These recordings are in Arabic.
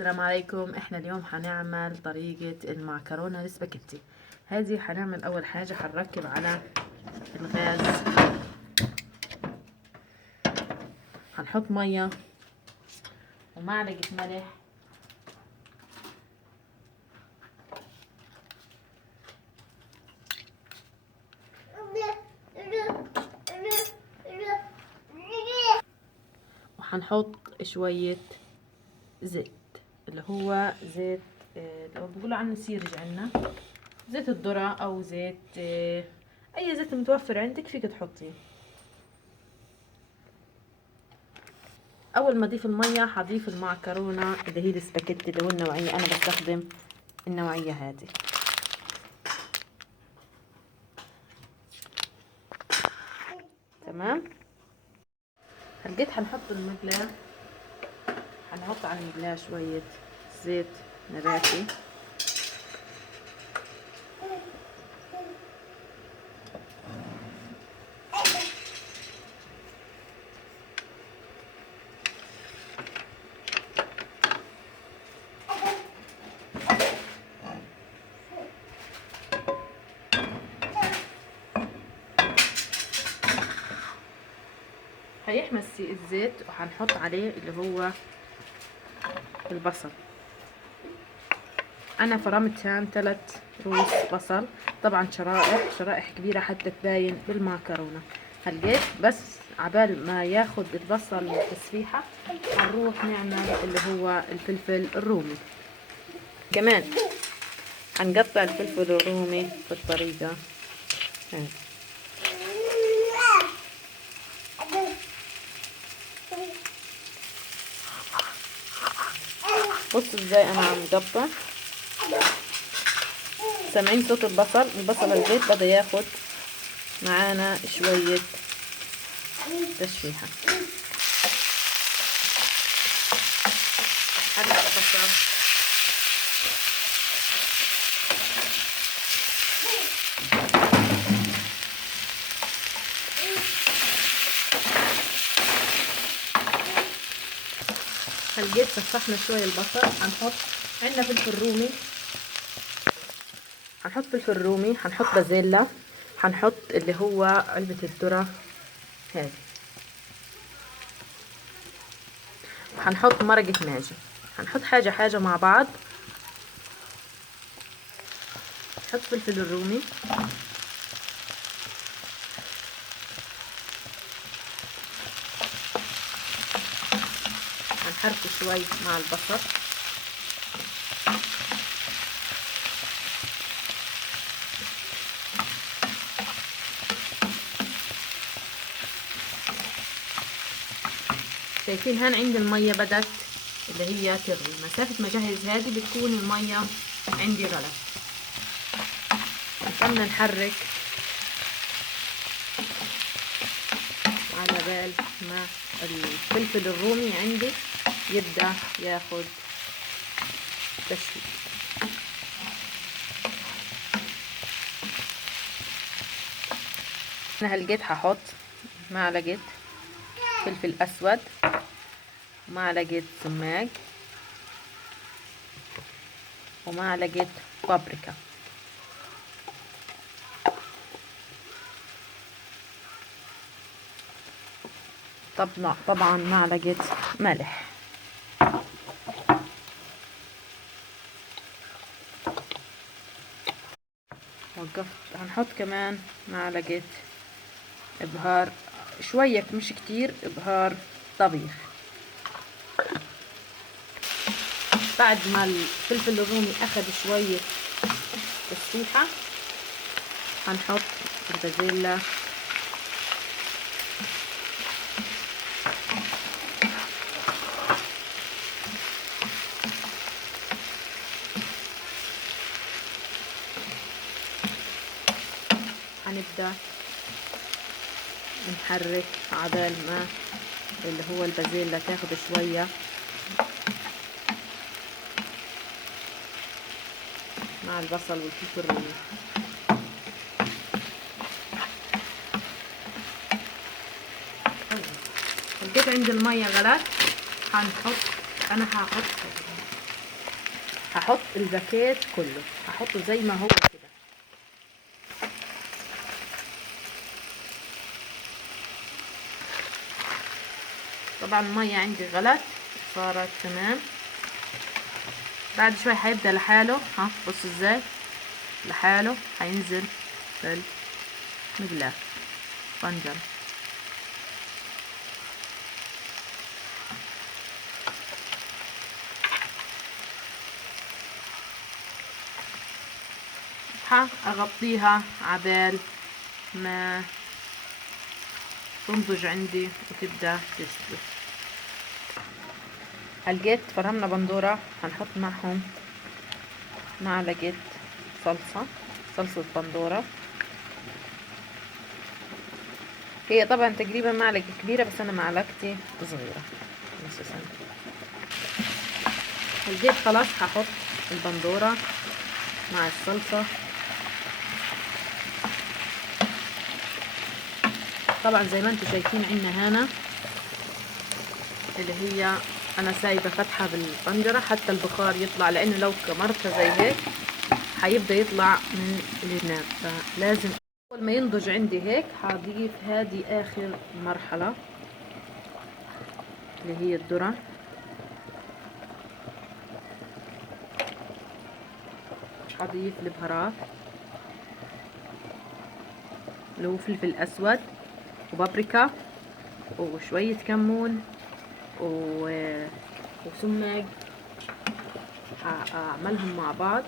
السلام عليكم. احنا اليوم هنعمل طريقة المعكرونة السباكيتي. هذه هنعمل اول حاجة هنركب على الغاز، هنحط مية ومعلقة ملح وهنحط شوية زيت اللي هو زيت اللي هو بيقولوا عنه سيرج عنا، زيت الذرة او زيت اي زيت متوفر عندك فيك تحطيه. اول ما اضيف المية هضيف المعكرونة اللي هي السباكيتي اللي هو النوعية، انا بستخدم النوعية هذه. تمام. هلقيت هنحط المقلاة، هنحط على المقلاة شوية زيت نباتي، هيحمى الزيت وهنحط عليه اللي هو البصل. انا فرمت هان 3 رؤوس بصل، طبعا شرائح كبيرة حتى تباين بالمعكرونة. هلقيت بس عبال ما ياخد البصل تسريحة هنروح نعمل اللي هو الفلفل الرومي. كمان هنقطع الفلفل الرومي بالطريقة هاي. بصوا ازاي انا عم قطع، سامعين صوت البصل الزيت بدأ ياخد معانا شوية تشويحة. حرق البصل، هلقيت سفحنا شوية البصل. هنحط عندنا فلفل رومي، هنحط فلفل رومي، هنحط بازيلا، هنحط اللي هو علبة الذرة هذه، هنحط مرقة ماجي. هنحط حاجة مع بعض. نحط فلفل الرومي، هنحركه شوي مع البصل. شايفين هان عندي المية بدت اللي هي تغلي، مسافة ما اجهز هذه بتكون المية عندي غلت. نكمل نحرك على بال ما الفلفل الرومي عندي يبدأ ياخد تشويح. انا هلقيت هحط معلقة فلفل اسود، ومعلقة سماق، ومعلقة بابريكا، طبعا معلقة ملح. وقفت. هنحط كمان معلقة ابهار شوية مش كتير، ابهار طبيخ. بعد ما الفلفل الرومي اخد شوية تسريحة هنحط البازيلا، هنبدأ نحرك عبال ما اللي هو البازيلا تاخد شوية مع البصل والفلفل الرومي. لقيت عند المية غلت، انا هحط هحط الباكيت كله، هحطه زي ما هو كده. طبعا المية عندي غلت، صارت تمام. بعد شوي هيبدأ لحاله، ها بص ازاي لحاله هينزل في المقلاة طنجرة. هغطيها عبال ما تنضج عندي وتبدأ تستوي. هلقيت فرمنا بندورة، هنحط معهم معلقة صلصة بندورة. هي طبعا تقريبا معلقة كبيرة بس انا معلقتي صغيرة نص سنة. هلقيت خلاص هحط البندورة مع الصلصة. طبعا زي ما انتم شايفين عندنا هنا اللي هي انا سايبه فتحه بالطنجره حتى البخار يطلع، لانه لو كمرتها زي هيك هيبدا يطلع من الجناب. فلازم اول ما ينضج عندي هيك هضيف هذه اخر مرحله اللي هي الذره. هضيف البهارات اللي هو فلفل اسود وبابريكا وشويه كمون وسماق. هعملهم مع بعض.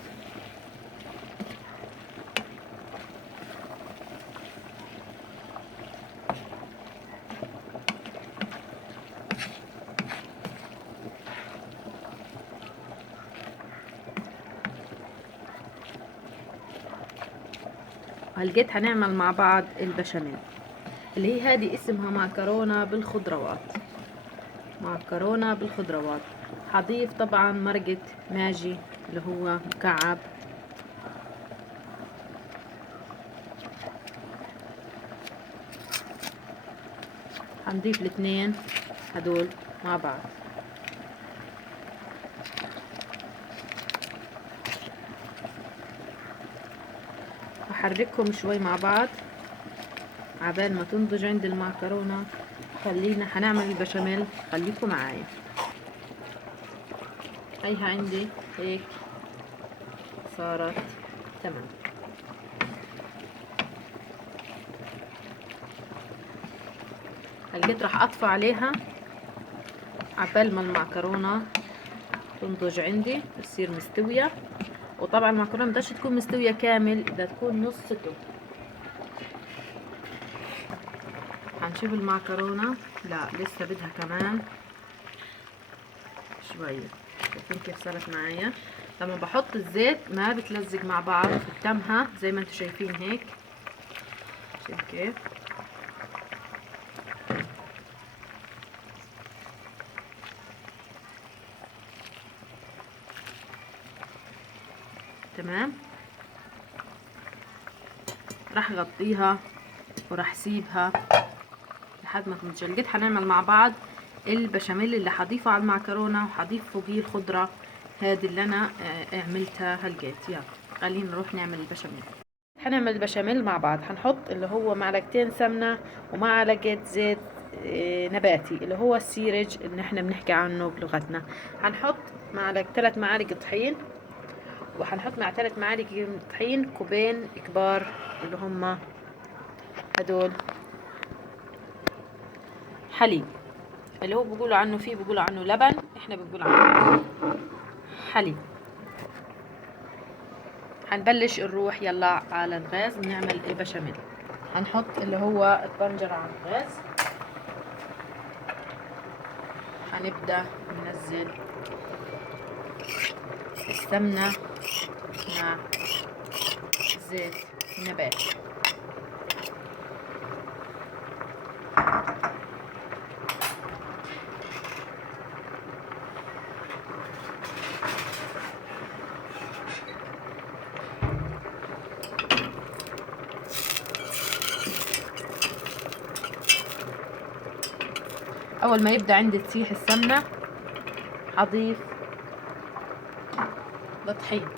هلقيت هنعمل مع بعض البشاميل اللي هي هذه اسمها معكرونة بالخضروات. معكرونة بالخضروات. هضيف طبعا مرقة ماجي اللي هو مكعب. هنضيف الاثنين هدول مع بعض. هحركهم شوي مع بعض عبال ما تنضج عند المعكرونة. خلينا هنعمل البشاميل، خليكم معايا. هيها عندي هيك صارت تمام. هلقيت راح اطفي عليها عبال ما المعكرونة تنضج عندي تصير مستوية. وطبعا المعكرونة مبداش تكون مستوية كامل، بدها تكون نص سلو. هنشوف المعكرونة، لا لسه بدها كمان شوية. شايفين كيف صارت معايا؟ لما بحط الزيت ما بتلزق مع بعض، قدامها زي ما انتم شايفين هيك. شايف كيف؟ تمام. راح اغطيها وراح اسيبها لحد ما تنضج. لقيت هنعمل مع بعض البشاميل اللي هضيفه على المعكرونه وهضيف فوقيه الخضره هذه اللي انا عملتها. هلقيت يلا خلينا نروح نعمل البشاميل. هنعمل البشاميل مع بعض. هنحط اللي هو معلقتين سمنه ومعلقه زيت نباتي اللي هو السيرج اللي احنا بنحكي عنه بلغتنا. هنحط 3 معالق طحين، وهنحط مع 3 معالق طحين كوبين كبار اللي هم هدول حليب اللي هو بيقولوا عنه فيه بيقولوا عنه لبن، احنا بنقول عنه حليب. هنبلش نروح يلا على الغاز ونعمل البشاميل. هنحط اللي هو الطنجرة على الغاز. هنبدأ ننزل السمنة مع زيت النباتي. اول ما يبدأ عندي تسيح السمنة هضيف الطحين.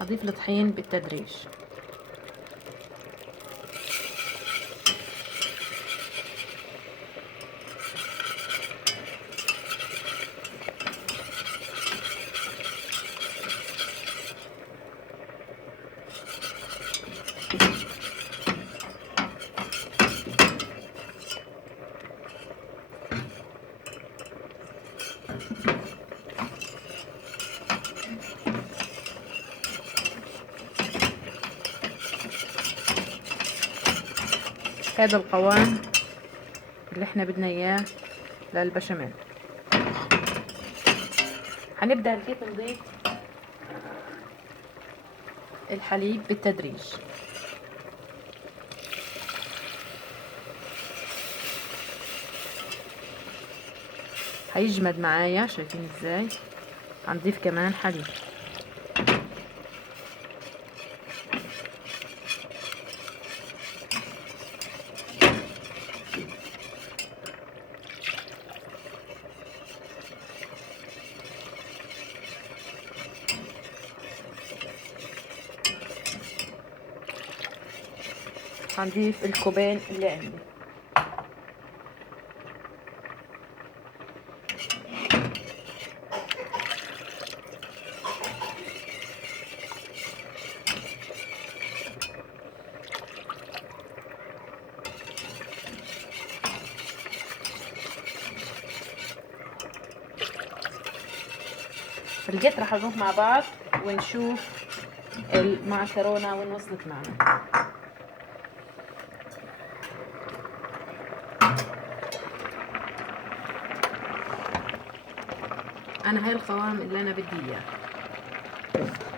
هضيف الطحين بالتدريج. هذا القوام اللي احنا بدنا اياه للبشاميل. هنبدأ كيف نضيف الحليب بالتدريج. هيجمد معايا، شايفين ازاي؟ هنضيف كمان حليب. هنضيف الكوبين اللي عندي. الجيت راح نروح مع بعض ونشوف المعكرونة وين وصلت معنا. انا هاي القوام اللي انا بدي اياه،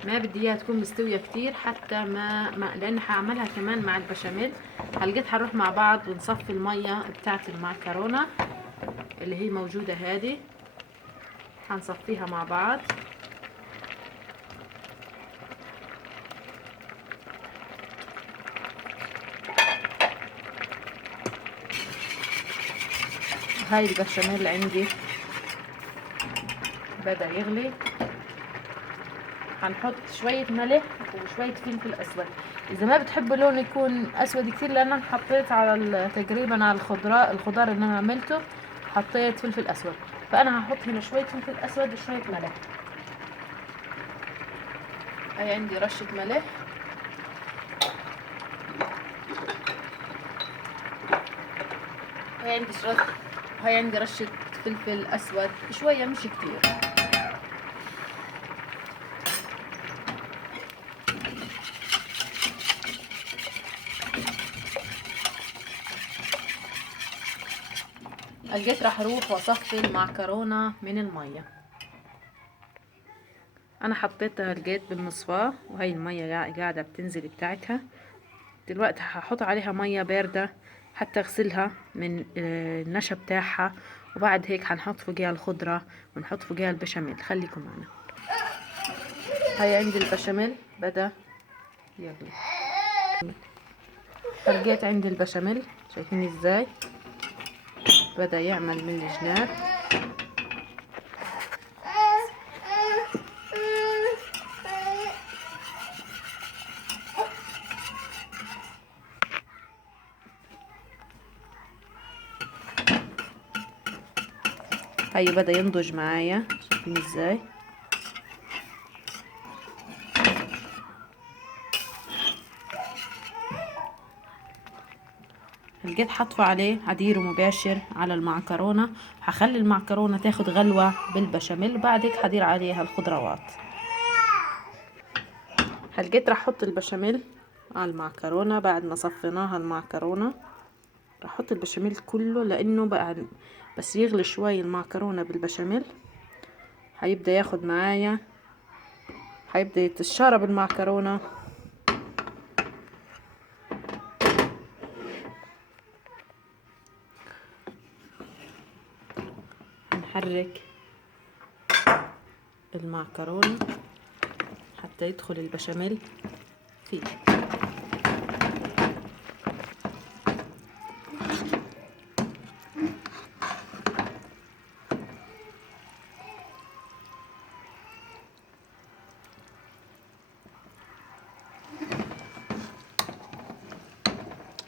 ما بدي اياها تكون مستويه كتير حتى ما لان هعملها كمان مع البشاميل. هلقيت هنروح مع بعض ونصفي الميه بتاعت المعكرونه اللي هي موجوده هذه، هنصفيها مع بعض. هاي البشاميل عندي بدأ يغلي. هنحط شوية ملح وشوية فلفل اسود. اذا ما بتحبوا لون يكون اسود كتير، لان انا حطيت على تقريبا على الخضار اللي انا عملته حطيت فلفل اسود، فانا هحط هنا شوية فلفل اسود وشوية ملح. هاي عندي رشة ملح، هاي عندي رشة فلفل اسود شوية مش كتير. الجيت راح اروح واصفي المعكرونة من المية. انا حطيتها الجيت بالمصفاة وهي المية قاعدة بتنزل بتاعتها. دلوقتي هحط عليها مية باردة حتى اغسلها من النشا بتاعها، وبعد هيك هنحط فوقيها الخضرة ونحط فوقيها البشاميل. خليكم معنا. هاي عندي البشاميل بدأ يغلي. لقيت عندي البشاميل، شايفين ازاي بدأ يعمل من الجناب. هاي بدأ ينضج معايا، شايفين ازاي. لقيت حطفة عليه عديره مباشر على المعكرونة. هخلي المعكرونة تاخد غلوة بالبشاميل، وبعد هيك هدير عليها الخضروات. لقيت راح احط البشاميل على المعكرونة بعد ما صفيناها المعكرونة. راح احط البشاميل كله، لانه بعد بس يغلي شوي المعكرونة بالبشاميل هيبدأ ياخد معايا، هيبدأ يتشرب المعكرونة. نحرك المعكرونة حتى يدخل البشاميل فيه.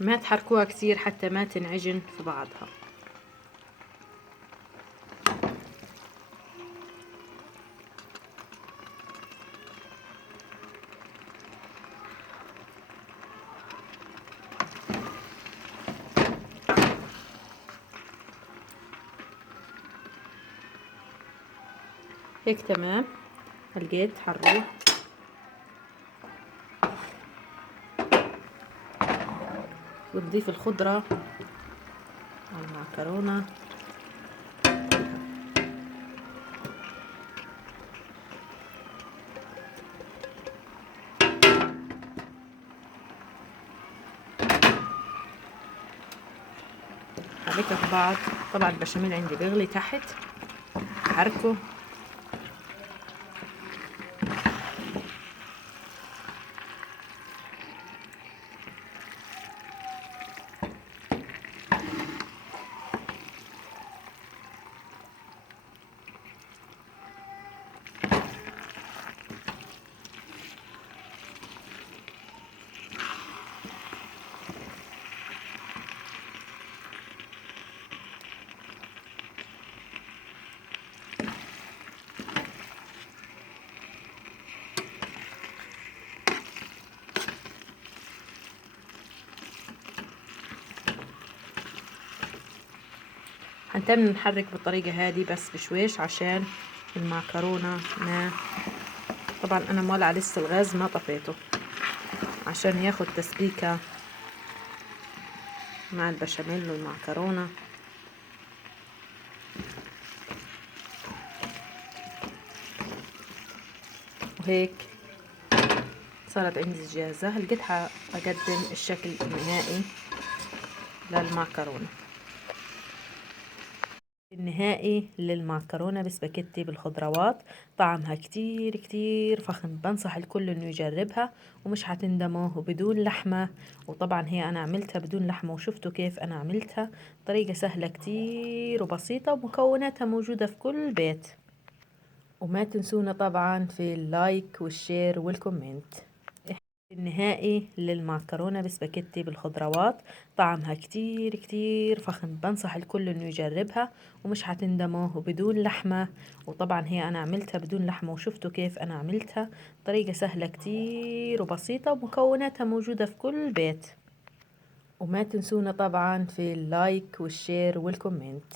ما تحركوها كتير حتى ما تنعجن في بعضها. هيك تمام. هلقيت حنروح ونضيف الخضرة على المعكرونة. حركها في بعض. طبعا البشاميل عندي بيغلي تحت، حركه. هنتم نحرك بالطريقة هذه بس بشويش عشان المعكرونة ما، طبعا انا مولعة لسه الغاز ما طفيته عشان ياخد تسبيكة مع البشاميل والمعكرونة. وهيك صارت عندي جاهزة. هلقيتها اقدم الشكل النهائي للمعكرونة. النهائي للمعكرونة بسباكيتي بالخضروات، طعمها كتير كتير فخم. بنصح الكل انه يجربها ومش حتندموا. وبدون لحمة، وطبعا هي انا عملتها بدون لحمة وشفتوا كيف انا عملتها. طريقة سهلة كتير وبسيطة ومكوناتها موجودة في كل بيت. وما تنسونا طبعا في اللايك والشير والكومنت. النهائي للمعكرونة بسباكيتي بالخضروات، طعمها كتير كتير فخم. بنصح الكل انه يجربها ومش حتندموا. وبدون لحمة، وطبعا هي انا عملتها بدون لحمة وشفتوا كيف انا عملتها. طريقة سهلة كتير وبسيطة ومكوناتها موجودة في كل بيت. وما تنسونا طبعا في اللايك والشير والكومنت.